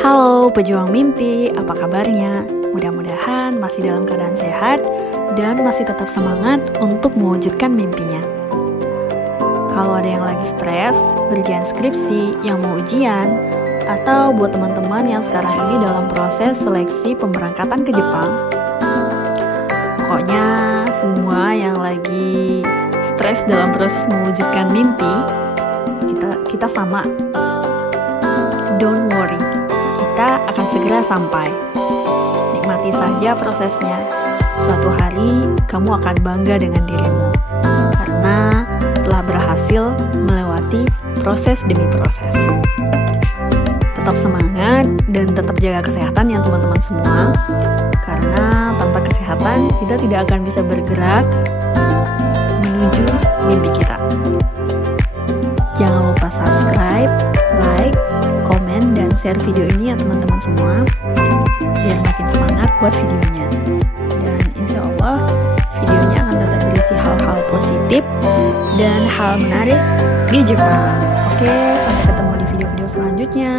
Halo pejuang mimpi, apa kabarnya? Mudah-mudahan masih dalam keadaan sehat dan masih tetap semangat untuk mewujudkan mimpinya. Kalau ada yang lagi stres, ngerjain skripsi, yang mau ujian, atau buat teman-teman yang sekarang ini dalam proses seleksi pemberangkatan ke Jepang, pokoknya semua yang lagi stres dalam proses mewujudkan mimpi, kita sama. Don't worry, kita akan segera sampai. Nikmati saja prosesnya. Suatu hari kamu akan bangga dengan dirimu karena telah berhasil melewati proses demi proses. Tetap semangat dan tetap jaga kesehatan ya teman-teman semua, karena tanpa kesehatan kita tidak akan bisa bergerak menuju mimpi kita. Jangan lupa subscribe, like, komen, dan share video ini ya teman-teman semua, biar makin semangat buat videonya. Dan insya Allah videonya akan tetap berisi hal-hal positif dan hal menarik di Jepang. Oke, sampai ketemu di video-video selanjutnya.